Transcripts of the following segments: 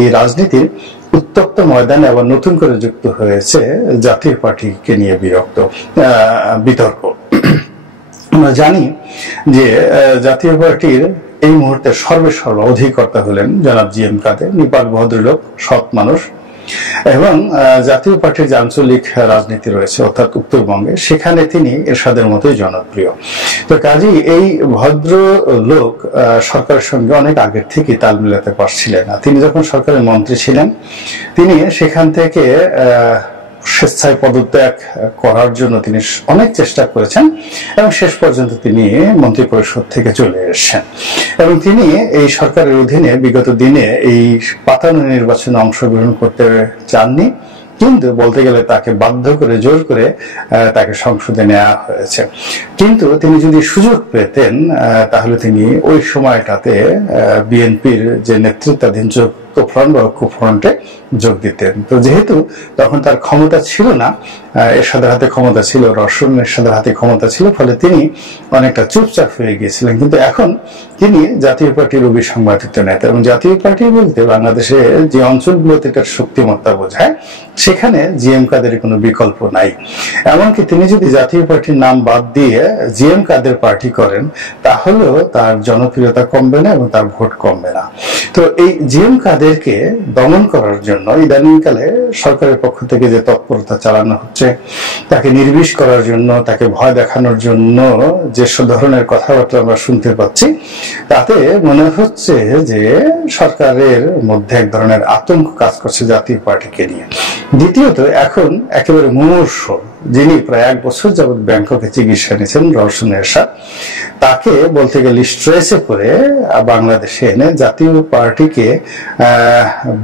এই রাজনীতির উত্তপ্ত ময়দানে আবার নতুন করে যুক্ত হয়েছে জাতীয় পার্টিকে নিয়ে বিতর্ক। আমরা জানি যে জাতীয় পার্টির এই মুহূর্তে সর্বেসর্বা অধিকর্তা হলেন জনাব জি এম কাদের, নিপাক ভদ্রলোক, সৎ মানুষ, এবং জাতীয় পার্টির যে আঞ্চলিক রাজনীতি রয়েছে অর্থাৎ উত্তরবঙ্গে, সেখানে তিনি এরশাদের মতোই জনপ্রিয়। তো কাজেই এই ভদ্র লোক সরকারের সঙ্গে অনেক আগের থেকে তাল মিলাতে পারছিলেন না। তিনি যখন সরকারের মন্ত্রী ছিলেন, তিনি সেখান থেকে স্বেচ্ছায় পদত্যাগ করার জন্য তিনি অনেক চেষ্টা করেছেন এবং শেষ পর্যন্ত তিনি মন্ত্রী পরিষদ থেকে চলে এসেছেন। এবং তিনি এই সরকারের অধীনে বিগত দিনে এই পাতানো নির্বাচনে অংশগ্রহণ করতে চাননি, কিন্তু বলতে গেলে তাকে বাধ্য করে জোর করে তাকে সংসদে নেওয়া হয়েছে। কিন্তু তিনি যদি সুযোগ পেতেন তাহলে তিনি ওই সময়টাতে বিএনপির যে নেতৃত্বাধীন ফ্রন্টে যোগ দিতেন। তো যেহেতু তখন তার ক্ষমতা ছিল না, এরশাদের হাতে ক্ষমতা ছিল, রওশন এরশাদের হাতে ক্ষমতা ছিল, ফলে তিনি অনেকটা চুপচাপ হয়ে গিয়েছিলেন। কিন্তু এখন তিনি জাতীয় পার্টির অবিসংবাদিত নেতা, এবং জাতীয় পার্টি বলতে বাংলাদেশে যে অঞ্চলগুলোতে এটার শক্তিমত্তা বোঝায় সেখানে জি এম কাদের কোনো বিকল্প নাই। এমনকি তিনি যদি জাতীয় পার্টির নাম বাদ দিয়ে জি এম কাদের পার্টি করেন তাহলেও তার জনপ্রিয়তা কমবে না এবং তার ভোট কমবে না। তো এই জি এম কাদেরকে দমন করার জন্য ইদানিংকালে সরকারের পক্ষ থেকে যে তৎপরতা চালানো হচ্ছে, তাকে নির্বিষ করার জন্য, তাকে ভয় দেখানোর জন্য যে ধরনের কথাবার্তা আমরা শুনতে পাচ্ছি, তাতে মনে হচ্ছে যে সরকারের মধ্যে এক ধরনের আতঙ্ক কাজ করছে জাতীয় পার্টিকে নিয়ে। দ্বিতীয়ত, এখন একেবারে মুমূর্ষ যিনি প্রায় 1 বছর যাবৎ ব্যাংককে চিকিৎসা নিয়েছেন, রওশন এরশাদ, তাকে বলতে গেলে স্ট্রেসে করে বাংলাদেশে এনে জাতীয় পার্টিকে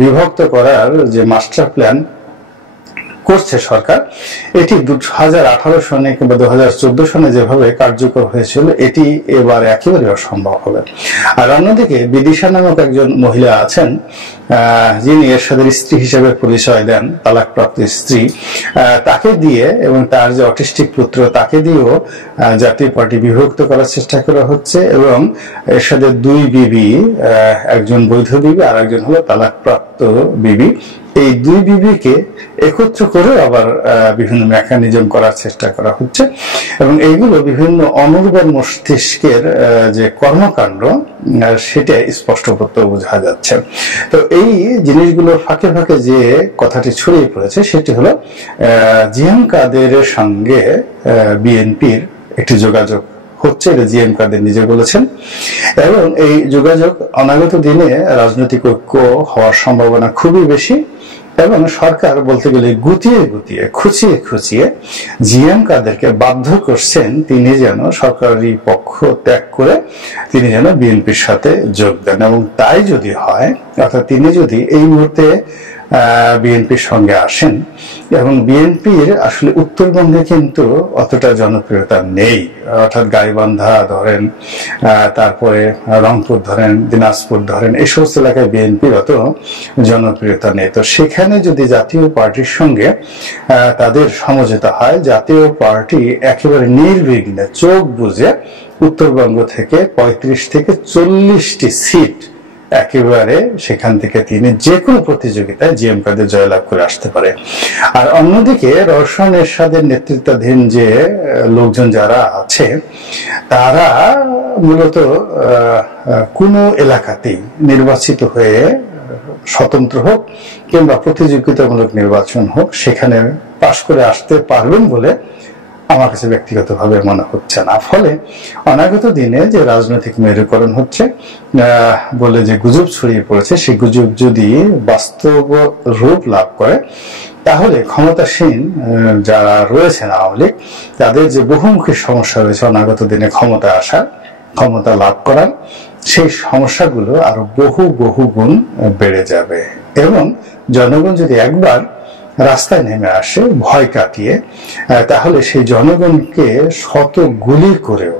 বিভক্ত করার যে মাস্টার প্ল্যান করছে সরকার, এটি 2018 সনে কিংবা 2014 সনে যেভাবে কার্যকর হয়েছিল, এটি এবার একেবারে অসম্ভব হবে। আর অন্যদিকে বিদিশা নামক একজন মহিলা আছেন, যিনি এরশাদের স্ত্রী হিসেবে পরিচয় দেন, তালাকপ্রাপ্ত স্ত্রী, তাকে দিয়ে এবং তার যে অটিস্টিক পুত্র তাকে দিয়েও জাতীয় পার্টি বিভক্ত করার চেষ্টা করা হচ্ছে। এবং এরশাদের 2 বিবি, একজন বৈধ বিবি আর একজন হলো তালাকপ্রাপ্ত বিবি, এই 2 বিবিকে একত্র করে আবার বিভিন্ন মেকানিজম করার চেষ্টা করা হচ্ছে। এবং এইগুলো বিভিন্ন অনুর্বর মস্তিষ্কের যে কর্মকাণ্ড, সেটা স্পষ্টত বোঝা যাচ্ছে। তো এই জিনিসগুলোর ফাঁকে ফাঁকে যে কথাটি ছড়িয়ে পড়েছে সেটি হলো জি এম কাদেরের সঙ্গে বিএনপির একটি যোগাযোগ হচ্ছে, এটা জি এম কাদের নিজে বলেছেন। এবং এই যোগাযোগ অনাগত দিনে রাজনৈতিক ঐক্য হওয়ার সম্ভাবনা খুবই বেশি। এবং সরকার বলতে গেলে গুতিয়ে গুতিয়ে, খুঁচিয়ে খুঁচিয়ে জি এম কাদেরকে বাধ্য করছেন তিনি যেন সরকারি পক্ষ ত্যাগ করে তিনি যেন বিএনপির সাথে যোগ দেন। এবং তাই যদি হয়, অর্থাৎ তিনি যদি এই মুহূর্তে বিএনপির সঙ্গে আসেন, এবং বিএনপির আসলে উত্তরবঙ্গে কিন্তু অতটা জনপ্রিয়তা নেই, অর্থাৎ গাইবান্ধা ধরেন, তারপরে রংপুর ধরেন, দিনাজপুর ধরেন, এই সমস্ত এলাকায় বিএনপির অত জনপ্রিয়তা নেই। তো সেখানে যদি জাতীয় পার্টির সঙ্গে তাদের সমঝোতা হয়, জাতীয় পার্টি একেবারে নির্বিঘ্নে চোখ বুজে উত্তরবঙ্গ থেকে 35 থেকে 40টি সিট একেবারে সেখান থেকে তিনি যে কোনো প্রতিযোগিতায় জি এম কাদের জয়লাভ করে আসতে পারে। আর অন্যদিকে রওশন এরশাদের নেতৃত্বাধীন যে লোকজন যারা আছে, তারা মূলত কোনো এলাকাতেই নির্বাচিত হয়ে স্বতন্ত্র হোক কিংবা প্রতিযোগিতামূলক নির্বাচন হোক, সেখানে পাশ করে আসতে পারবেন বলে আমার কাছে ব্যক্তিগতভাবে মনে হচ্ছে না। ফলে অনাগত দিনে যে রাজনৈতিক মেরুকরণ হচ্ছে বলে যে গুজব ছড়িয়ে পড়েছে, সেই গুজব যদি বাস্তব রূপ লাভ করে, তাহলে ক্ষমতাসীন যারা রয়েছেন আওয়ামী লীগ, তাদের যে বহুমুখী সমস্যা রয়েছে অনাগত দিনে ক্ষমতা আসার, ক্ষমতা লাভ করার, সেই সমস্যাগুলো আরো বহু গুণ বেড়ে যাবে। এবং জনগণ যদি একবার রাস্তায় নেমে আসে ভয় কাটিয়ে, তাহলে সেই জনগণকে শত গুলি করেও,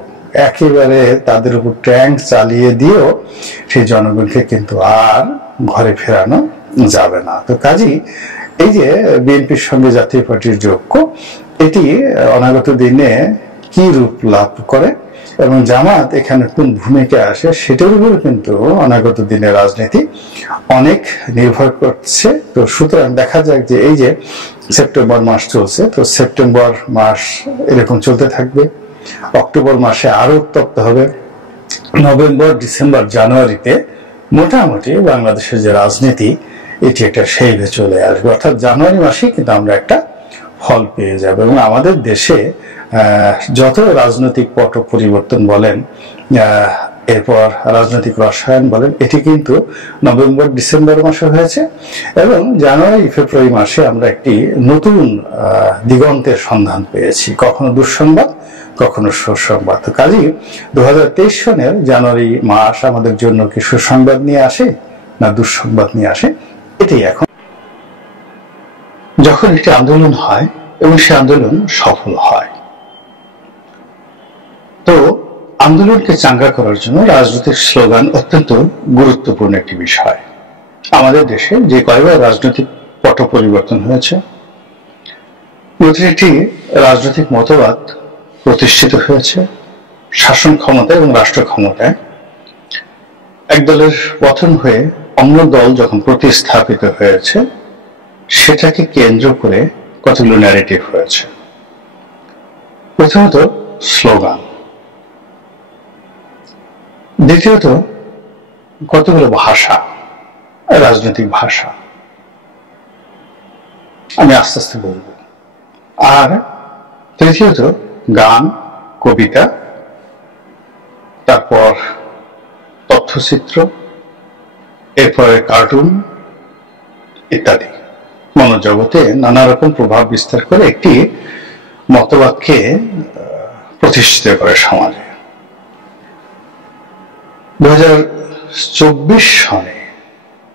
একেবারে তাদের উপর ট্যাঙ্ক চালিয়ে দিয়েও সেই জনগণকে কিন্তু আর ঘরে ফেরানো যাবে না। তো কাজেই এই যে বিএনপির সঙ্গে জাতীয় পার্টির ঐক্য, এটি অনাগত দিনে কি রূপ লাভ করে এবং জামাত এখানে কোন ভূমিকা আসে সেটার উপর কিন্তু অনাগত দিনের রাজনীতি অনেক নির্ভর করছে। তো সুতরাং দেখা যাক যে এই যে সেপ্টেম্বর মাস চলছে, তো সেপ্টেম্বর মাস এরকম চলতে থাকবে, অক্টোবর মাসে আরো উত্তপ্ত হবে, নভেম্বর ডিসেম্বর জানুয়ারিতে মোটামুটি বাংলাদেশের যে রাজনীতি এটি একটা শেইভে চলে আসবে, অর্থাৎ জানুয়ারি মাসেই কিন্তু আমরা একটা ফল পেয়ে যাব। এবং আমাদের দেশে যত রাজনৈতিক পট পরিবর্তন বলেন, এরপর রাজনৈতিক রসায়ন বলেন, এটি কিন্তু নভেম্বর ডিসেম্বর মাসে হয়েছে এবং জানুয়ারি ফেব্রুয়ারি মাসে আমরা একটি নতুন দিগন্তের সন্ধান পেয়েছি, কখনো দুঃসংবাদ কখনো সুসংবাদ। তো কাজেই 2023 সনের জানুয়ারি মাস আমাদের জন্য কি সুসংবাদ নিয়ে আসে না দুঃসংবাদ নিয়ে আসে, এটাই এখন। যখন একটি আন্দোলন হয় এবং সে আন্দোলন সফল হয়, তো আন্দোলনকে চাঙ্গা করার জন্য রাজনৈতিক স্লোগান অত্যন্ত গুরুত্বপূর্ণ একটি বিষয়। আমাদের দেশে যে কয়বার রাজনৈতিক পট পরিবর্তন হয়েছে, প্রতিটি রাজনৈতিক মতবাদ প্রতিষ্ঠিত হয়েছে, শাসন ক্ষমতা এবং রাষ্ট্র ক্ষমতায় এক দলের পতন হয়ে অন্য দল যখন প্রতিস্থাপিত হয়েছে, সেটাকে কেন্দ্র করে কতগুলো ন্যারেটিভ হয়েছে। প্রথমত স্লোগান, দ্বিতীয়ত কতগুলো ভাষা, রাজনৈতিক ভাষা, আমি আস্তে আস্তে বলবো, আর তৃতীয়ত গান, কবিতা, তারপর তথ্যচিত্র, এরপরে কার্টুন ইত্যাদি মনোজগতে নানা রকম প্রভাব বিস্তার করে একটি মতবাদকে প্রতিষ্ঠিত করে সমাজে। 2024 সনে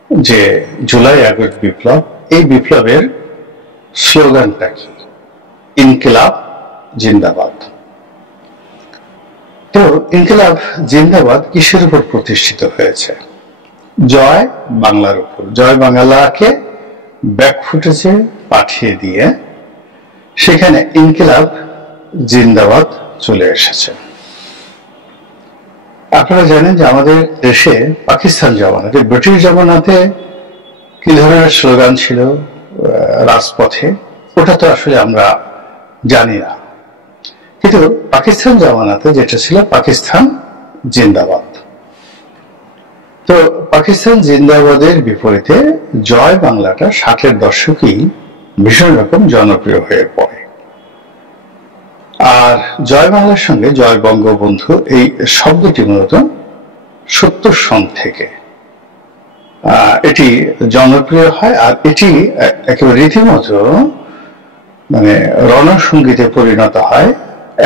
যে জুলাই আগস্ট বিপ্লব, এই বিপ্লবের স্লোগানটা কি? ইনকিলাব জিন্দাবাদ। তো ইনকিলাব জিন্দাবাদ কিসের উপর প্রতিষ্ঠিত হয়েছে? জয় বাংলার উপর। জয় বাংলাকে ব্যাকফুটেজে পাঠিয়ে দিয়ে সেখানে ইনকিলাব জিন্দাবাদ চলে এসেছে। আপনারা জানেন যে আমাদের দেশে পাকিস্তান জামানাতে, ব্রিটিশ জামানাতে কি ধরনের স্লোগান ছিল রাজপথে, ওটা তো আসলে আমরা জানি না, কিন্তু পাকিস্তান জামানাতে যেটা ছিল পাকিস্তান জিন্দাবাদ। তো পাকিস্তান জিন্দাবাদের বিপরীতে জয় বাংলাটা 60-এর দশকেই ভীষণ রকম জনপ্রিয় হয়ে পড়ে। আর জয় বাংলার সঙ্গে জয় বঙ্গবন্ধু এই শব্দটি মূলত 70 সন থেকে এটি জনপ্রিয় হয়, আর এটি একেবারে রীতিমতো মানে রণসঙ্গীতে পরিণত হয়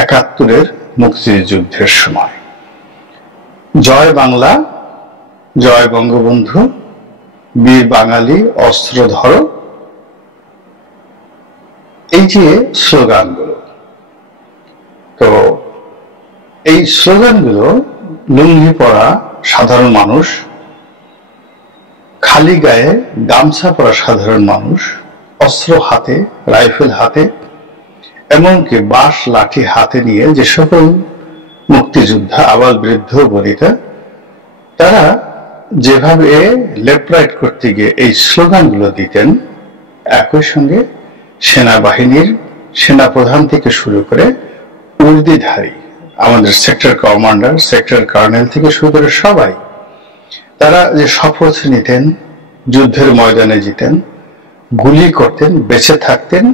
71-এর মুক্তিযুদ্ধের সময়। জয় বাংলা, জয় বঙ্গবন্ধু, বীর বাঙালি অস্ত্র ধরো, এই যে স্লোগানগুলো, তো এই স্লোগানগুলো লুঙ্গি পরা সাধারণ মানুষ, খালি গায়ে গামছা পরা সাধারণ মানুষ, অস্ত্র হাতে, রাইফেল হাতে, এমনকি বাঁশ লাঠি হাতে নিয়ে যে সকল মুক্তিযোদ্ধা, আবাল বৃদ্ধ বনিতা, তারা যেভাবে লেফট রাইট করতে গিয়ে এই স্লোগানগুলো দিতেন, একই সঙ্গে সেনাবাহিনীর সেনাপ্রধান থেকে শুরু করে উর্দিধারী, আমাদের সেক্টর কমান্ডার, সেক্টর কর্নেল থেকে শুরু করে সবাই, তারা যে শপথ নিতেন, যুদ্ধের ময়দানে যেতেন, গুলি করতেন, বেঁচে থাকতেন,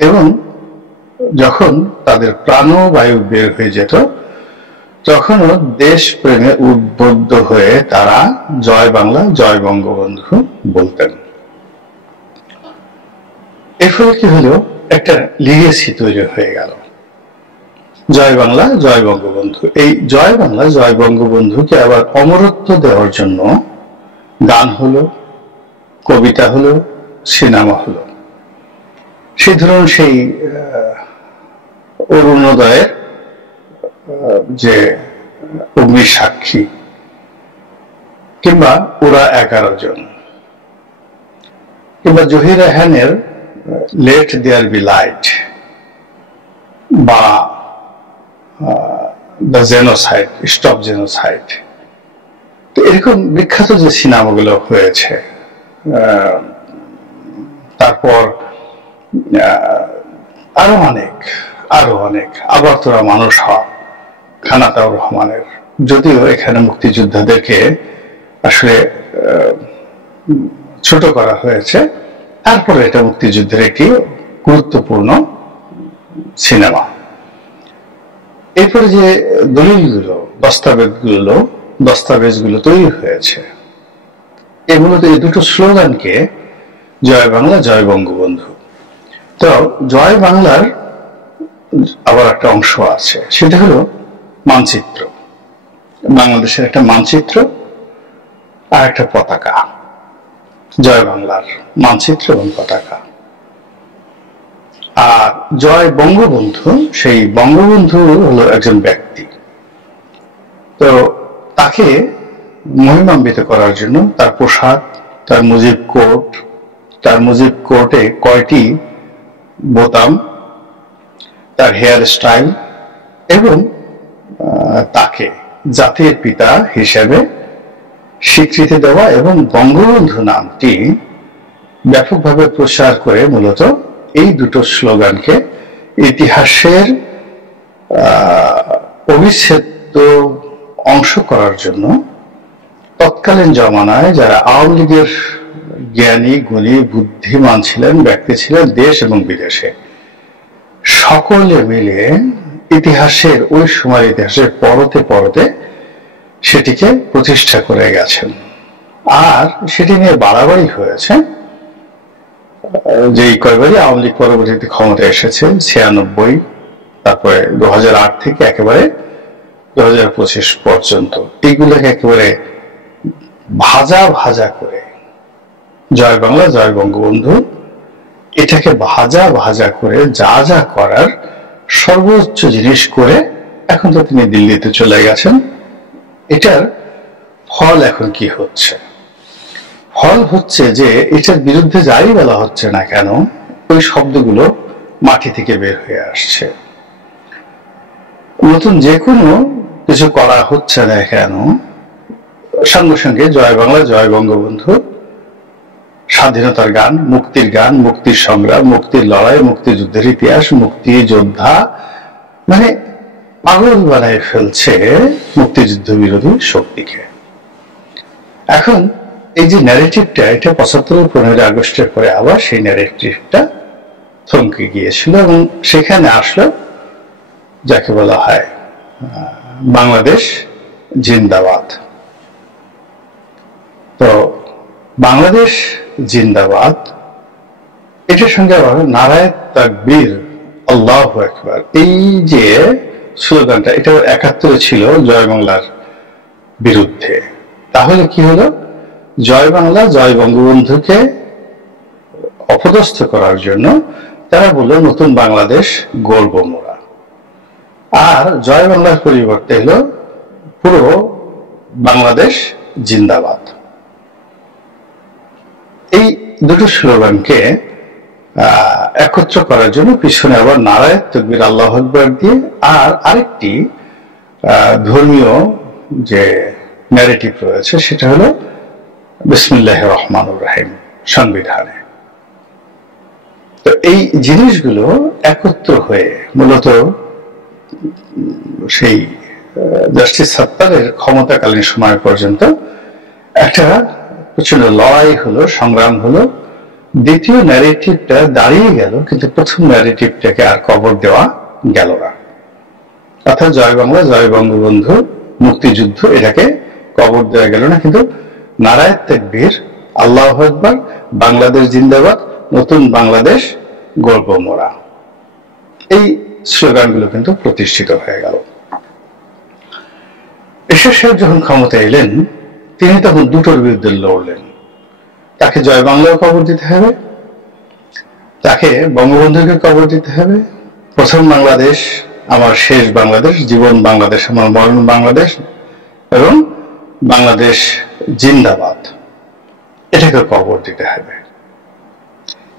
এবং যখন তাদের প্রাণবায়ু বের হয়ে যেত তখনও দেশ প্রেমে উদ্বুদ্ধ হয়ে তারা জয় বাংলা, জয় বঙ্গবন্ধু বলতেন। এর ফলে কি হলো, একটা লিগেসি তৈরি হয়ে গেল, জয় বাংলা, জয় বঙ্গবন্ধু। এই জয় বাংলা, জয় বঙ্গবন্ধুকে আবার অমরত্ব দেওয়ার জন্য গান হলো, কবিতা হলো, সিনেমা হলো। সেই ধরুন সেই অরুণোদয়ের যে অগ্নিসাক্ষী, কিংবা ওরা 11 জন, কিংবা জহির রায়হানের লেট দেয়ার বি লাইট, বা দ্য জেনোসাইড, স্টপ জেনোসাইড। তো এরকম বিখ্যাত যে সিনেমাগুলো হয়েছে, তারপর আরো অনেক আবার তোরা মানুষ হ, খান আতাউর রহমানের, যদিও এখানে মুক্তিযোদ্ধাদেরকে আসলে ছোট করা হয়েছে, তারপরে এটা মুক্তিযুদ্ধের একটি গুরুত্বপূর্ণ সিনেমা। এরপরে যে দলিলগুলো, দস্তাবেজগুলো তৈরি হয়েছে, এগুলোতে এই দুটো স্লোগানকে জয় বাংলা জয় বঙ্গবন্ধু। তো জয় বাংলার আবার একটা অংশ আছে, সেটা হলো মানচিত্র, বাংলাদেশের একটা মানচিত্র আর একটা পতাকা, জয় বাংলার মানচিত্র এবং পতাকা। আর জয় বঙ্গবন্ধু, সেই বঙ্গবন্ধু হলো একজন ব্যক্তি। তো তাকে মহিমান্বিত করার জন্য তার পোশাক, তার মুজিব কোর্টে কয়টি বোতাম, তার হেয়ার স্টাইল এবং তাকে জাতির পিতা হিসেবে স্বীকৃতি দেওয়া এবং বঙ্গবন্ধু নামটি ব্যাপকভাবে প্রচার করে মূলত এই দুটো স্লোগানকে ইতিহাসের অবিচ্ছেদ্য অংশ করার জন্য তৎকালীন জমানায় যারা আওয়ামী লীগের জ্ঞানী গুণী বুদ্ধিমান ছিলেন, ব্যক্তি ছিলেন দেশ এবং বিদেশে, সকলে মিলে ইতিহাসের ওই সময়ের ইতিহাসের পরতে সেটিকে প্রতিষ্ঠা করে গেছেন। আর সেটি নিয়ে বাড়াবাড়ি হয়েছে, যে কয়বারই আওয়ামী লীগ পরবর্তীতে ক্ষমতায় এসেছে, 96, তারপরে 2008 থেকে একেবারে 2025 পর্যন্ত, এইগুলোকে একেবারে ভাজা করে জয় বাংলা জয় বঙ্গবন্ধু, এটাকে ভাজা করে যা করার সর্বোচ্চ জিনিস করে এখন তো তিনি দিল্লিতে চলে গেছেন। এটার ফল এখন কি হচ্ছে? ফল হচ্ছে যে এটার বিরুদ্ধে যাই বলা হচ্ছে না কেন, ওই শব্দগুলো মাটি থেকে বের হয়ে আসছে। নতুন যে কোনো কিছু করা হচ্ছে না কেন, সঙ্গে সঙ্গে জয় বাংলা জয় বঙ্গবন্ধু, স্বাধীনতার গান, মুক্তির সংগ্রাম, মুক্তির লড়াই, মুক্তিযুদ্ধের ইতিহাস, মুক্তিযোদ্ধা, মানে পাগল বানায় ফেলছে মুক্তিযুদ্ধ বিরোধী শক্তিকে। এখন এই যে ন্যারেটিভটা, এটা 75 15 আগস্টের পরে আবার সেই ন্যারেটিভটা থমকে গিয়েছিল এবং সেখানে আসলো যাকে বলা হয় বাংলাদেশ জিন্দাবাদ। তো বাংলাদেশ জিন্দাবাদ, এটার সঙ্গে আবার নারায়ে তাকবীর, আল্লাহু আকবার, এই যে স্লোগানটা, এটা 71 ছিল জয় বাংলার বিরুদ্ধে। তাহলে কি হলো? জয় বাংলা জয় বঙ্গবন্ধুকে অপদস্থ করার জন্য তারা বলল নতুন বাংলাদেশ গড়ব মোরা, আর জয় বাংলার পরিবর্তে হলো পুরো বাংলাদেশ জিন্দাবাদ। এই দুটো স্লোগানকে একত্র করার জন্য পিছনে আবার নারায়ে তাকবীর, আল্লাহু আকবার দিয়ে আর আরেকটি ধর্মীয় যে ন্যারেটিভ রয়েছে, সেটা হলো বিসমিল্লাহির রহমানির রহিম সংবিধানে। তো এই জিনিসগুলো একত্র হয়ে মূলত সেই জাস্টিস সাত্তারের ক্ষমতাকালীন সময় পর্যন্ত একটা প্রচন্ড লড়াই হলো, সংগ্রাম হলো। দ্বিতীয় ন্যারেটিভটা দাঁড়িয়ে গেল, কিন্তু প্রথম ন্যারেটিভটাকে আর কবর দেওয়া গেল না। অর্থাৎ জয় বাংলা জয় বঙ্গবন্ধু মুক্তিযুদ্ধ, এটাকে কবর দেওয়া গেল না, কিন্তু নারায়ে তাকবীর, আল্লাহু আকবার, বাংলাদেশ জিন্দাবাদ, নতুন বাংলাদেশ গড়ব মোরা, এই স্লোগানগুলো কিন্তু প্রতিষ্ঠিত হয়ে গেল। এরশাদ সাহেব যখন ক্ষমতায় এলেন, তিনি তখন দুটোর বিরুদ্ধে লড়লেন। তাকে জয় বাংলাও কবর দিতে হবে, তাকে বঙ্গবন্ধুকে কবর দিতে হবে। প্রথম বাংলাদেশ আমার শেষ বাংলাদেশ, জীবন বাংলাদেশ আমার মরণ বাংলাদেশ, এবং বাংলাদেশ জিন্দাবাদ, এটাকে কবর দিতে হবে।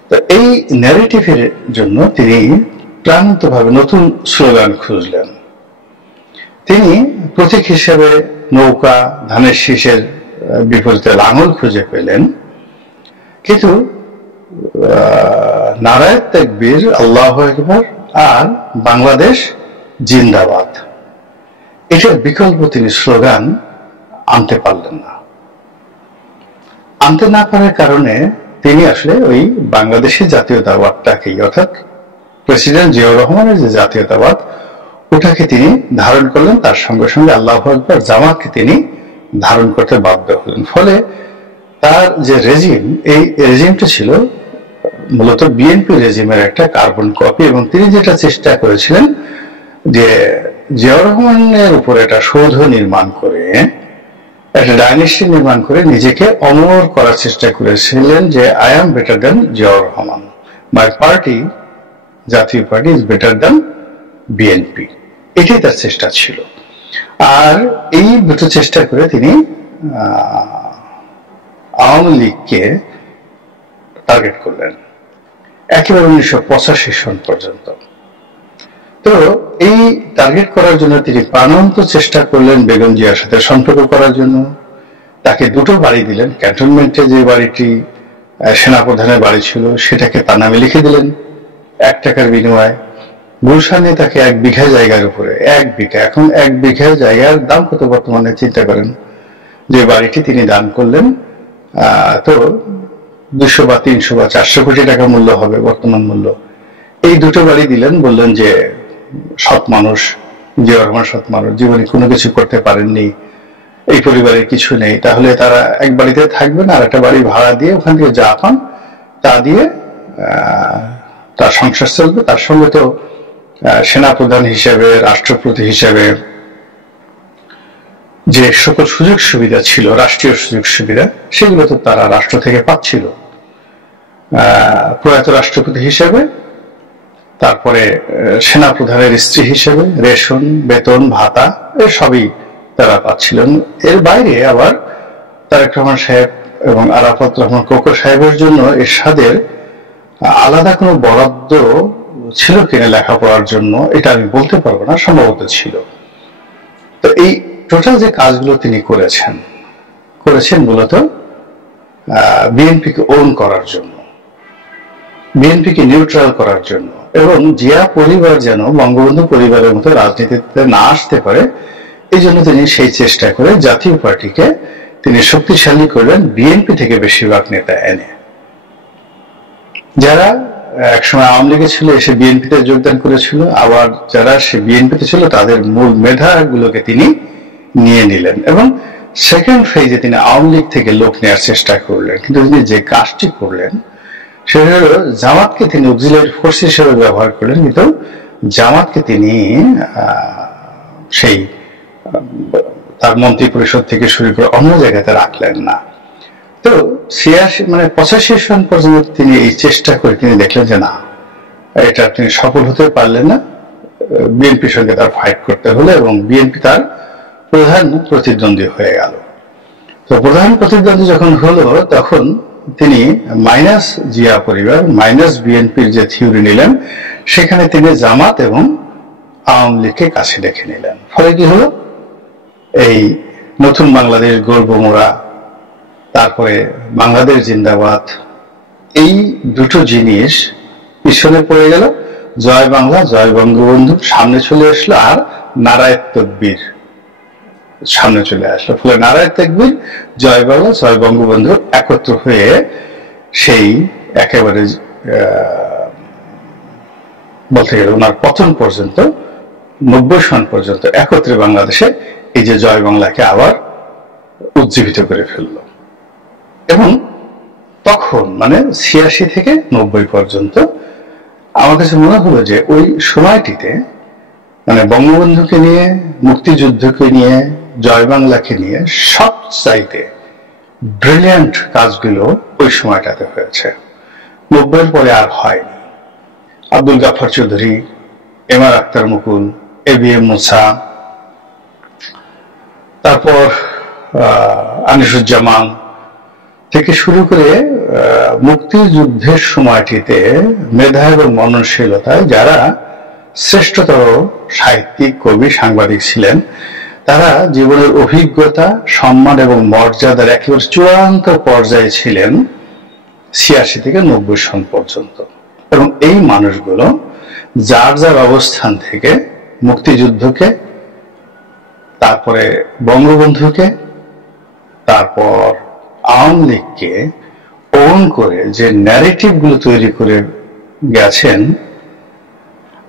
তো এই ন্যারেটিভের জন্য তিনি প্রাণান্তভাবে নতুন স্লোগান খুঁজলেন। তিনি প্রতীক হিসেবে নৌকা, ধানের শীষের বিপরীতে লাঙল খুঁজে পেলেন, কিন্তু নারায়ে তাকবীর, আল্লাহু আকবার আর বাংলাদেশ জিন্দাবাদ এটার বিকল্প তিনি স্লোগান আনতে পারলেন না। আনতে না পারার কারণে তিনি আসলে ওই বাংলাদেশের জাতীয়তাবাদটাকেই, অর্থাৎ প্রেসিডেন্ট জিয়াউর রহমানের যে জাতীয়তাবাদ ওটাকে তিনি ধারণ করলেন, তার সঙ্গে সঙ্গে আল্লাহু আকবার জামাতকে তিনি ধারণ করতে বাধ্য হলেন। ফলে তার যে রেজিম, এই রেজিমটা ছিল মূলত বিএনপি রেজিমের একটা কার্বন কপি, এবং তিনি যেটা চেষ্টা করেছিলেন যে জিয়াউর রহমানের উপর একটা সৌধ নির্মাণ করে, একটা ডাইনেস্টি নির্মাণ করে নিজেকে অমর করার চেষ্টা করেছিলেন যে I am better than Ziaur Rahman, my party, Jatiya party is better than BNP, এটাই তার চেষ্টা ছিল। আর এই দুটো চেষ্টা করে তিনি আওয়ামী লীগকে টার্গেট করলেন একেবারে 1985 সন পর্যন্ত। তো এই টার্গেট করার জন্য তিনি প্রাণান্ত চেষ্টা করলেন বেগম জিয়ার সাথে সম্পর্ক করার জন্য। তাকে দুটো বাড়ি দিলেন, ক্যান্টনমেন্টে যে বাড়িটি সেনাপ্রধানের বাড়ি ছিল সেটাকে তার নামে লিখে দিলেন 1 টাকার বিনিময়ে। গুলশানে তাকে 1 বিঘা জায়গার উপরে, 1 বিঘা, এখন 1 বিঘা জায়গার দাম কত বর্তমানে চিন্তা করেন, যে বাড়িটি তিনি দান করলেন তো 200 বা 300 বা 400 কোটি টাকা মূল্য হবে বর্তমান মূল্য। এই দুটো বাড়ি দিলেন, বললেন যে সৎ মানুষ, জিয়াউর রহমান সৎ মানুষ, জীবনে কোনো কিছু করতে পারেননি, এই পরিবারের কিছু নেই, তাহলে তারা এক বাড়িতে থাকবেন, আর একটা বাড়ি ভাড়া দিয়ে ওখান থেকে যা পান তা দিয়ে তার সংসার চলবে। তার সঙ্গে তো সেনাপ্রধান হিসেবে, রাষ্ট্রপতি হিসেবে যে সকল সুযোগ সুবিধা ছিল, রাষ্ট্রীয় সুযোগ সুবিধা, সেগুলো তো তারা রাষ্ট্র থেকে পাচ্ছিল। প্রয়াত রাষ্ট্রপতি হিসেবে, তারপরে সেনাপ্রধানের স্ত্রী হিসেবে রেশন, বেতন, ভাতা সবই তারা পাচ্ছিলেন। এর বাইরে আবার তারেক রহমান সাহেব এবং আরাফাত রহমান কোকো সাহেবের জন্য এরশাদের আলাদা কোনো বরাদ্দ ছিল কিনা লেখাপড়ার জন্য এটা আমি বলতে পারবো না, সম্ভবত ছিল। তো এই টোটাল যে কাজগুলো তিনি করেছেন মূলত বিএনপিকে ওন করার জন্য, বিএনপিকে নিউট্রাল করার জন্য, এবং জিয়া পরিবার যেন বঙ্গবন্ধু পরিবারের মতো রাজনীতিতে না আসতে পারে, এই জন্য তিনি সেই চেষ্টা করে জাতীয় পার্টিকে তিনি শক্তিশালী করলেন বিএনপি থেকে বেশিরভাগ নেতা এনে। যারা একসময় আওয়ামী লীগে ছিল এসে বিএনপিতে যোগদান করেছিল, আবার যারা সে বিএনপিতে ছিল তাদের মূল মেধাগুলোকে তিনি নিয়ে নিলেন, এবং সেকেন্ড ফেজে তিনি আওয়ামী লীগ থেকে লোক নেওয়ার চেষ্টা করলেন। কিন্তু তিনি যে কাজটি করলেন সেটা হলো জামাতকে তিনি অক্সিলারি ফোর্স হিসেবে ব্যবহার করলেন, কিন্তু জামাতকে তিনি সেই তার মন্ত্রী পরিষদ থেকে শুরু করে অন্য জায়গাতে রাখলেন না। তো 85 সন পর্যন্ত তিনি এই চেষ্টা করে তিনি দেখলেন যে না, এটা তিনি সফল হতে পারলেন না, বিএনপির সঙ্গে তার ফাইট করতে হলো, এবং বিএনপি তার প্রধান প্রতিদ্বন্দ্বী হয়ে গেল। তো প্রধান প্রতিদ্বন্দ্বী যখন হলো তখন তিনি মাইনাস জিয়া পরিবার, মাইনাস বিএনপির যে থিওরি নিলেন, সেখানে তিনি জামাত এবং আওয়ামী লীগকে কাছে ডেকে নিলেন। ফলে কি হলো, এই নতুন বাংলাদেশ গর্বমোরা, তারপরে বাংলাদেশ জিন্দাবাদ, এই দুটো জিনিস পিছনে পড়ে গেল। জয় বাংলা, জয় বঙ্গবন্ধু সামনে চলে আসলো, আর নারায়ে তাকবীর সামনে চলে আসলো। ফলে নারায়ে তাকবীর, জয় বাংলা, জয় বঙ্গবন্ধু একত্র হয়ে সেই একেবারে বলতে গেলে ওনার পতন পর্যন্ত, 90 সন পর্যন্ত একত্রে বাংলাদেশে এই যে জয় বাংলাকে আবার উজ্জীবিত করে ফেলল। এবং তখন 86 থেকে 90 পর্যন্ত আমার কাছে মনে হলো যে ওই সময়টিতে বঙ্গবন্ধুকে নিয়ে, মুক্তিযুদ্ধকে নিয়ে, জয় বাংলাকে নিয়ে সবচাইতে ব্রিলিয়ান্ট কাজগুলো ওই সময়টাতে হয়েছে। 90-এর পরে আর হয়নি। আব্দুল গাফফার চৌধুরী, এমআর আখতার মুকুল, এবিএম মুসা, তারপর আনিসুজ্জামান থেকে শুরু করে মুক্তিযুদ্ধের সময়টিতে মেধা এবং মননশীলতায় যারা শ্রেষ্ঠতর সাহিত্যিক, কবি, সাংবাদিক ছিলেন। তারা জীবনের অভিজ্ঞতা, সম্মান এবং মর্যাদার একেবারে চূড়ান্ত পর্যায়ে ছিলেন ৮৬ থেকে ৯০ সন পর্যন্ত। এবং এই মানুষগুলো যার যার অবস্থান থেকে মুক্তিযুদ্ধকে, তারপরে বঙ্গবন্ধুকে, তারপর আওয়ামী লীগকে ওন করে যে ন্যারেটিভ গুলো তৈরি করে গেছেন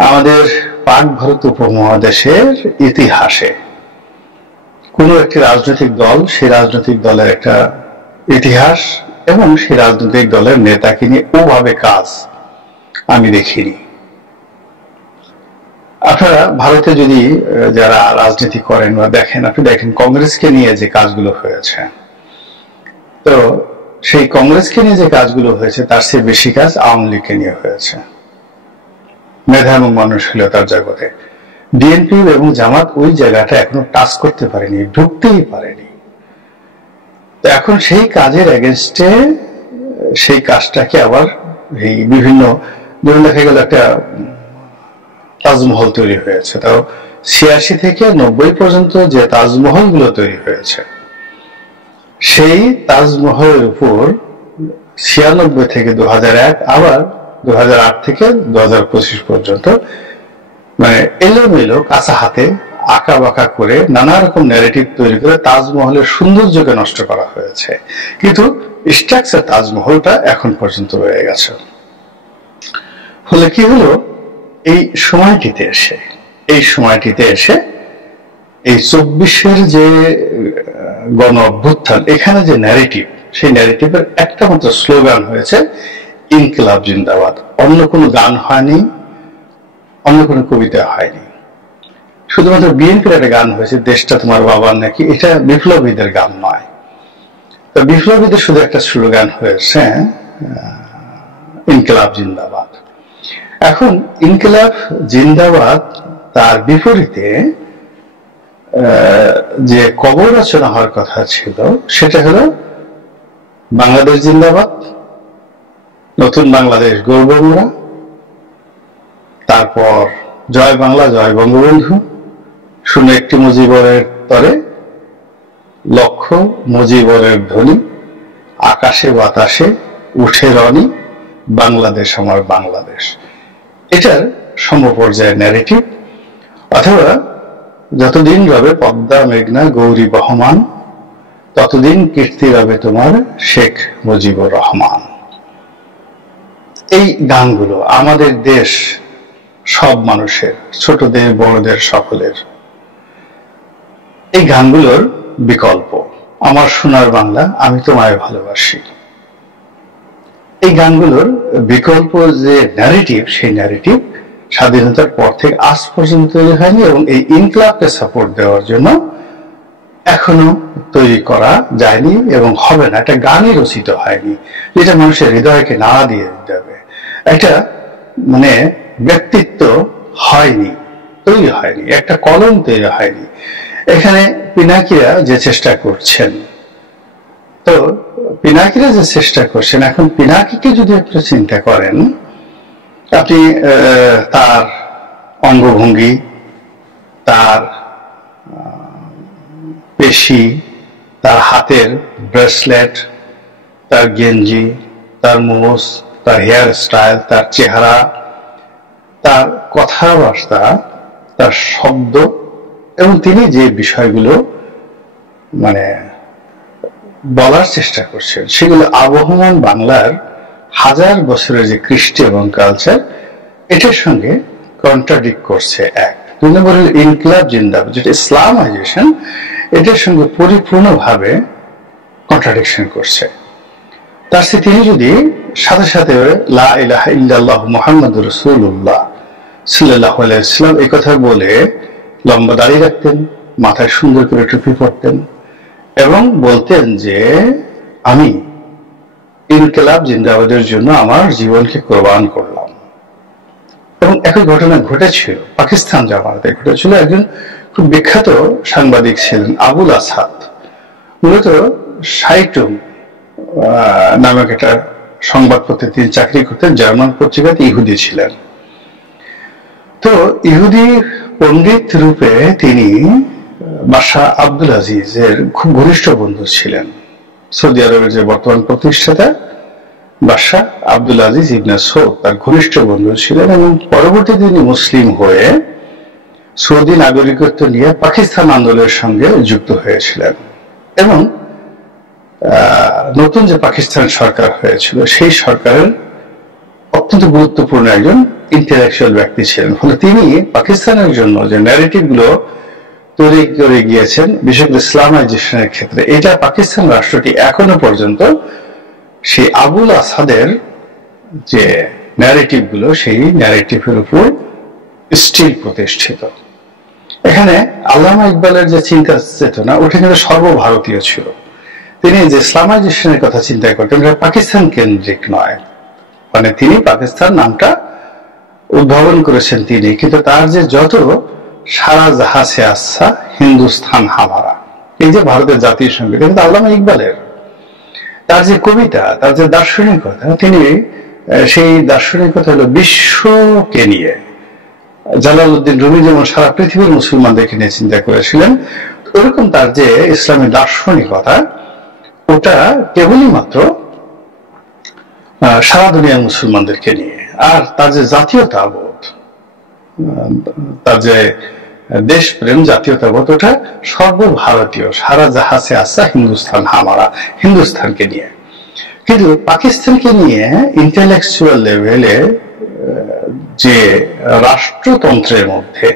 আমাদের পাক ভারত উপমহাদেশের ইতিহাসে, কোন একটি রাজনৈতিক দল সেই রাজনৈতিক দলের একটা ইতিহাস এবং সেই রাজনৈতিক দলের নেতাকে নিয়ে ওভাবে কাজ আমি দেখিনি। আপনারা ভারতে যদি যারা রাজনীতি করেন বা দেখেন, আপনি দেখেন কংগ্রেসকে নিয়ে যে কাজগুলো হয়েছে, তো সেই কংগ্রেসকে নিয়ে যে কাজগুলো হয়েছে তার চেয়ে বেশি কাজ আওয়ামী লীগকে নিয়ে হয়েছে মেধা এবং মানসিকতার জগতে। বিএনপি এবং জামাত ওই জায়গাটা এখনো টাচ করতে পারেনি, ঢুকতেই পারেনি। তো এখন সেই কাজের এগেনস্টে সেই কাজটাকে আবার এই বিভিন্ন ধরুন দেখা গেল একটা তাজমহল তৈরি হয়েছে, তাও ৮৬ থেকে ৯০ পর্যন্ত যে তাজমহল গুলো তৈরি হয়েছে সেই তাজমহলের উপর ৯৬ থেকে ২০০১ আবার ২০০৮ থেকে ২০২৫ পর্যন্ত মানে এলোমেলো কাঁচা হাতে আঁকা বাঁকা করে নানা রকম ন্যারেটিভ তৈরি করে তাজমহলের সৌন্দর্যকে নষ্ট করা হয়েছে, কিন্তু স্ট্রাকচার তাজমহলটা এখন পর্যন্ত রয়ে গেছে। ফলে কি হলো, এই সময়টিতে এসে এই ২৪-এর যে গণ অভ্যুত্থান, এখানে যে ন্যারেটিভ, সেই ন্যারেটিভের একটা মাত্র স্লোগান হয়েছে ইনকিলাব জিন্দাবাদ। অন্য কোনো গান হয়নি, অন্য কোনো কবিতা হয়নি, শুধুমাত্র বিএনপির একটা গান হয়েছে দেশটা তোমার বাবার নাকি, এটা বিপ্লবীদের গান নয়। তো বিপ্লবীদের শুধু একটা স্লোগান হয়েছে ইনকিলাব জিন্দাবাদ। এখন ইনকিলাব জিন্দাবাদ তার বিপরীতে যে কবর রচনা হওয়ার কথা ছিল সেটা হলো বাংলাদেশ জিন্দাবাদ, নতুন বাংলাদেশ গড়ব আমরা, তারপর জয় বাংলা জয় বঙ্গবন্ধু, শুনে একটি মুজিবরের তরে লক্ষ মুজিবরের ধ্বনি, আকাশে বাতাসে উঠে রনি, বাংলাদেশ আমার বাংলাদেশ। এটার সমপর্যায়ের ন্যারেটিভ। অথবা যতদিন রবে পদ্মা মেঘনা গৌরী বহমান, ততদিন কীর্তি রবে তোমার শেখ মুজিবুর রহমান। এই গানগুলো আমাদের দেশ সব মানুষের, ছোটদের বড়দের সকলের। এই গানগুলোর বিকল্প আমার সোনার বাংলা আমি তোমায় ভালোবাসি। এই গানগুলোর বিকল্প যে ন্যারেটিভ, সেই ন্যারেটিভ স্বাধীনতার পর থেকে আজ পর্যন্ত তৈরি হয়নি এবং এই ইনকিলাবকে সাপোর্ট দেওয়ার জন্য এখনো তৈরি করা যায়নি এবং হবে না। একটা গানই রচিত হয়নি যেটা মানুষের হৃদয়কে নাড়া দিয়ে দেবে। একটা মানে ব্যক্তিত্ব হয়নি, তৈরি হয়নি, একটা কলম তৈরি হয়নি। এখানে পিনাকিরা যে চেষ্টা করছেন, তো পিনাকিরা যে চেষ্টা করছেন, এখন পিনাকিকে যদি একটু চিন্তা করেন, আপনি তার অঙ্গভঙ্গি, তার পেশি, তার হাতের ব্রেসলেট, তার গেঞ্জি, তার মোজ, তার হেয়ার স্টাইল, তার চেহারা, তার কথাবার্তা, তার শব্দ এবং তিনি যে বিষয়গুলো মানে বলার চেষ্টা করছেন সেগুলো আবহমান বাংলার হাজার বছরের যে কৃষ্টি এবং কালচার, এটার সঙ্গে কন্ট্রাডিক্ট করছে। এক দুই নম্বর হল ইনকিলাব জিন্দাবাদ, যেটা ইসলামাইজেশন, এটার সঙ্গে পরিপূর্ণভাবে কন্ট্রাডিকশন করছে। তার সাথে তিনি যদি সাথে সাথে লা ইলাহা ইল্লাল্লাহ মুহাম্মাদুর রাসূলুল্লাহ সাল্লাল্লাহু আলাইহি ওয়াসাল্লাম এই কথা বলে লম্বা দাড়ি রাখতেন, মাথায় সুন্দর করে টুপি পরতেন এবং বলতেন যে আমি ইনকিলাব জিন্দাবাদের জন্য আমার জীবনকে কোরবান করলাম। এবং একই ঘটনা ঘটেছিল পাকিস্তান জামানাতে ঘটেছিল। একজন খুব বিখ্যাত সাংবাদিক ছিলেন আবুল আসাদ, মূলত সাইটুম নামক একটা সংবাদপত্রে তিনি চাকরি করতেন, জার্মান পত্রিকাতে ইহুদি ছিলেন। তো ইহুদি পণ্ডিত রূপে তিনি বাদশাহ আব্দুল আজিজের খুব ঘনিষ্ঠ বন্ধু ছিলেন। সৌদি আরবের যে বর্তমান প্রতিষ্ঠাতা বাদশাহ আব্দুল আজিজ ইবনে সৌদ তার ঘনিষ্ঠ বন্ধু ছিলেন, এবং পরবর্তী তিনি মুসলিম হয়ে সৌদি নাগরিকত্ব নিয়ে পাকিস্তান আন্দোলনের সঙ্গে যুক্ত হয়েছিলেন। এবং নতুন যে পাকিস্তান সরকার হয়েছিল সেই সরকারের অত্যন্ত গুরুত্বপূর্ণ একজন ইন্টেলেকচুয়াল ব্যক্তি ছিলেন। ফলে তিনি পাকিস্তানের জন্য যে ন্যারেটিভ গুলো তৈরি করে গিয়েছেন, বিশেষ করে ইসলামাইজেশনের ক্ষেত্রে, এটা পাকিস্তান রাষ্ট্রটি এখনো পর্যন্ত সেই আবুল আসাদের যে ন্যারেটিভ গুলো, সেই ন্যারেটিভের উপর স্টিল প্রতিষ্ঠিত। এখানে আল্লামা ইকবালের যে চিন্তা চেতনা, ওটা কিন্তু সর্বভারতীয় ছিল। তিনি যে ইসলামাইজেশনের কথা চিন্তা করতেন, এটা পাকিস্তান কেন্দ্রিক নয়। মানে তিনি পাকিস্তান নামটা উদ্ভাবন করেছেন তিনি, কিন্তু তার যে যত সারা জাহা সে আচ্ছা হিন্দুস্তান হামারা, এই যে ভারতের জাতীয় সঙ্গীত, কিন্তু আল্লামা ইকবালের তার যে কবিতা, তার যে দার্শনিকতা, তিনি সেই দার্শনিকতা হলো বিশ্বকে নিয়ে। জালালউদ্দিন রুমি যেমন সারা পৃথিবীর মুসলমানদেরকে নিয়ে চিন্তা করেছিলেন, ওরকম তার যে ইসলামী দার্শনিকতা, ওটা কেবলই মাত্র সারা দুনিয়ার মুসলমানদেরকে নিয়ে। আর তার যে জাতীয়তাবোধ, তার যে দেশপ্রেম, জাতীয়তাবোধ, ওটা সর্বভারতীয়, সারা জাহাসে আসা হিন্দুস্তান হামারা, হিন্দুস্তানকে নিয়ে। কিন্তু পাকিস্তানকে নিয়ে ইন্টেলেকচুয়াল লেভেলে যে রাষ্ট্রতন্ত্রের মধ্যে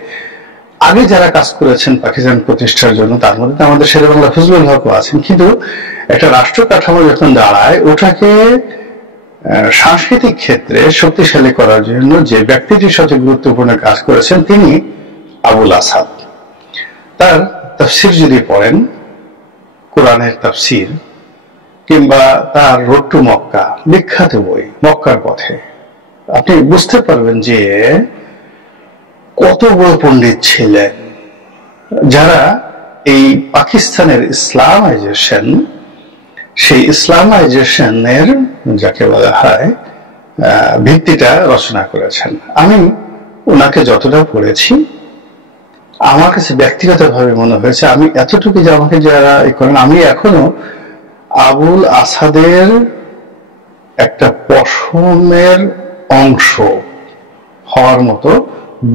আগে যারা কাজ করেছেন পাকিস্তান প্রতিষ্ঠার জন্য, তার মধ্যে আমাদের শেরে বাংলা ফজলুল হকও আছেন। কিন্তু একটা রাষ্ট্র কাঠামো যখন দাঁড়ায়, ওটাকে সাংস্কৃতিক ক্ষেত্রে শক্তিশালী করার জন্য যে ব্যক্তিটির সাথে গুরুত্বপূর্ণ কাজ করেছেন, তিনি আবুল আসাদ। তার তাফসির যদি পড়েন, কোরআনের তাফসির, কিংবা তার রোড টু মক্কা, বিখ্যাত বই মক্কার পথে, আপনি বুঝতে পারবেন যে কত বড় পণ্ডিত ছিলেন, যারা এই পাকিস্তানের ইসলামাইজেশন, সেই ইসলামাইজেশনের যাকে বলা হয় ভিত্তিটা রচনা করেছেন। আমি ওনাকে যতটা পড়েছি, আমার কাছে ব্যক্তিগতভাবে মনে হয়েছে, আমি এতটুকু যে আমাকে যারা করেন, আমি এখনো আবুল আসাদের একটা পশমের অংশ হওয়ার মতো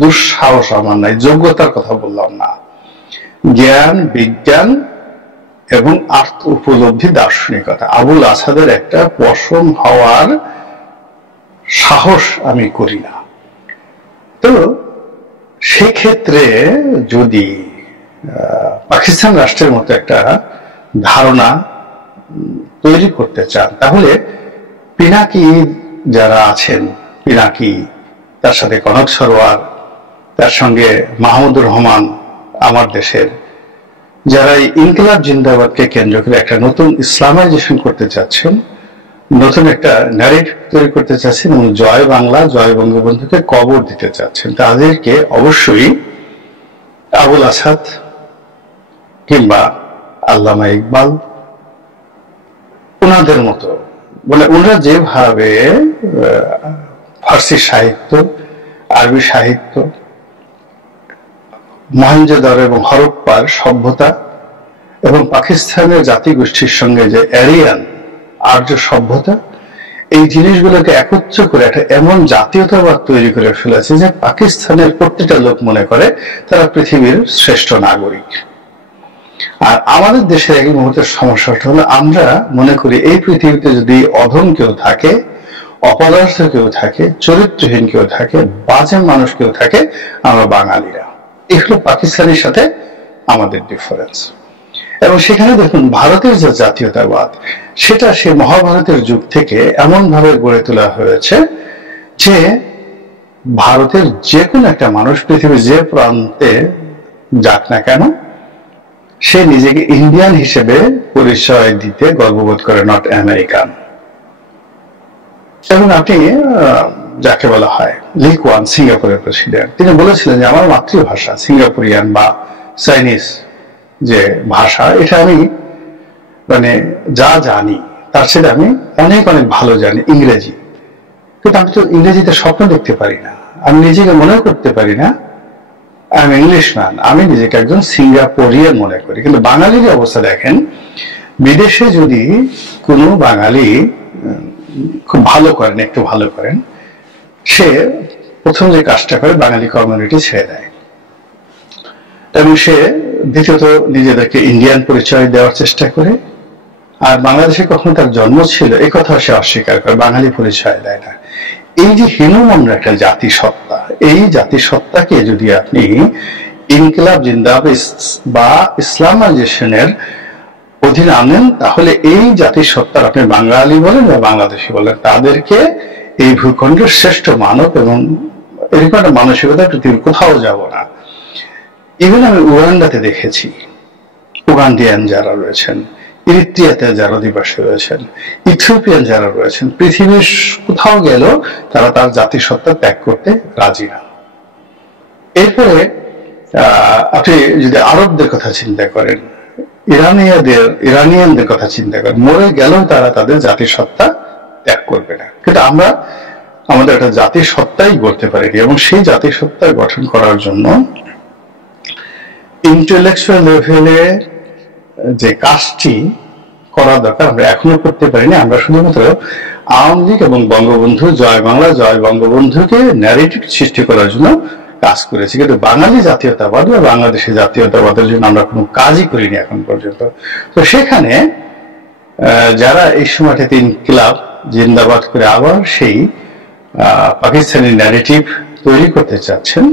দুঃসাহস আমার নাই। যোগ্যতার কথা বললাম না, জ্ঞান, বিজ্ঞান এবং আর্থ উপলব্ধি, দার্শনিকতা, আবুল আসাদের একটা পশম হওয়ার সাহস আমি করি না। তো সেক্ষেত্রে যদি পাকিস্তান রাষ্ট্রের মতো একটা ধারণা তৈরি করতে চান, তাহলে পিনাকি যারা আছেন, পিনাকি, তার সাথে কনক সরোয়ার, তার সঙ্গে মাহমুদুর রহমান, আমার দেশের, যারা এই ইনকিলাব জিন্দাবাদকে কেন্দ্র করে একটা নতুন ইসলামাইজেশন করতে চাচ্ছেন, নতুন একটা ন্যারেটিভ তৈরি করতে চাচ্ছেন, এবং জয় বাংলা, জয় বঙ্গবন্ধুকে কবর দিতে চাচ্ছেন, তাদেরকে অবশ্যই আবুল আসাদ কিংবা আল্লামা ইকবাল, ওনাদের মতো, মানে ওনারা যেভাবে ফার্সি সাহিত্য, আরবি সাহিত্য, মহেঞ্জোদারো এবং হরপ্পার সভ্যতা এবং পাকিস্তানের জাতিগোষ্ঠীর সঙ্গে যে অ্যারিয়ান আর্য সভ্যতা, এই জিনিসগুলোকে একত্র করে একটা এমন জাতীয়তাবাদ তৈরি করে ফেলেছে যে পাকিস্তানের প্রত্যেকটা লোক মনে করে তারা পৃথিবীর শ্রেষ্ঠ নাগরিক। আর আমাদের দেশের এই মুহূর্তের সমস্যাটা হলো, আমরা মনে করি এই পৃথিবীতে যদি অধম কেউ থাকে, অপদার্থ কেউ থাকে, চরিত্রহীন কেউ থাকে, বাজে মানুষ কেউ থাকে, আমরা বাঙালিরা। এই হলো পাকিস্তানের সাথে আমাদের ডিফারেন্স। এবং সেখানে দেখুন, ভারতের যে জাতীয়তাবাদ, সেটা সে মহাভারতের যুগ থেকে এমন ভাবে গড়ে তোলা হয়েছে যে ভারতের যে কোনো একটা মানুষ পৃথিবীর যে প্রান্তে যাক না কেন, সে নিজেকে ইন্ডিয়ান হিসেবে পরিচয় দিতে গর্ববোধ করে, নট আমেরিকান। এবং আপনি যাকে বলা হয় লি কুয়ান, সিঙ্গাপুরের প্রেসিডেন্ট, তিনি বলেছিলেন যে আমার মাতৃভাষা সিঙ্গাপুরিয়ান বা চাইনিজ যে ভাষা, এটা আমি মানে যা জানি তার সাথে আমি অনেক অনেক ভালো জানি ইংরেজি, কিন্তু আমি তো ইংরেজিতে স্বপ্ন দেখতে পারি না। আমি নিজেকে মনে করতে পারি না আমি ইংলিশ ম্যান, আমি নিজেকে একজন সিঙ্গাপুরিয়ান মনে করি। কিন্তু বাঙালির অবস্থা দেখেন, বিদেশে যদি কোনো বাঙালি খুব ভালো করেন, একটু ভালো করেন, সে প্রথম যে কাজটা করে বাঙালি কমিউনিটি ছেড়ে দেয়, এবং সে দ্বিতীয়ত নিজেদেরকে ইন্ডিয়ান পরিচয় দেওয়ার চেষ্টা করে। আর বাংলাদেশে কখনো তার জন্ম ছিল এই কথা সে অস্বীকার করে, বাঙালি পরিচয় দেয় না। এই যে হীনমন্য একটা জাতিসত্তা, এই জাতিসত্তাকে যদি আপনি ইনকিলাব জিন্দাবাদ বা ইসলামাইজেশনের অধীনে আনেন, তাহলে এই জাতিসত্তার আপনি বাঙালি বলেন বা বাংলাদেশি বলেন, তাদেরকে এই ভূখণ্ডের শ্রেষ্ঠ মানব এবং এরকম একটা মানসিকতা পৃথিবীর কোথাও যাব না। ইভেন আমি উগান্ডাতে দেখেছি, উগান্ডিয়ান যারা রয়েছেন, ইরিত্রিয়াতে যারা অধিবাসী রয়েছেন, ইথিওপিয়ান যারা রয়েছেন, পৃথিবীর কোথাও গেল তারা তার জাতিসত্তা ত্যাগ করতে রাজি না। এরপরে আপনি যদি আরবদের কথা চিন্তা করেন, ইরানিয়ানদের কথা চিন্তা করেন, মরে গেলেও তারা তাদের জাতিসত্তা ত্যাগ করবে না। কিন্তু আমরা আমাদের একটা জাতিসত্তাই গড়তে পারিনি, এবং সেই জাতিসত্তা গঠন করার জন্য ইন্টেলেকচুয়াল লেভেলে যে কাজটি করা দরকার আমরা এখনো করতে পারিনি। আমরা শুধুমাত্র আওয়ামী লীগ এবং বঙ্গবন্ধু, জয় বাংলা জয় বঙ্গবন্ধুকে ন্যারেটিভ সৃষ্টি করার জন্য কাজ করেছি, কিন্তু বাঙালি জাতীয়তাবাদ বা বাংলাদেশি জাতীয়তাবাদের জন্য আমরা কোনো কাজই করিনি এখন পর্যন্ত। তো সেখানে যারা এই সময়টাতে ইনকিলাব জিন্দাবাদ করে আবার সেই পাকিস্তানি ন্যারেটিভ তৈরি করতে চাচ্ছেন,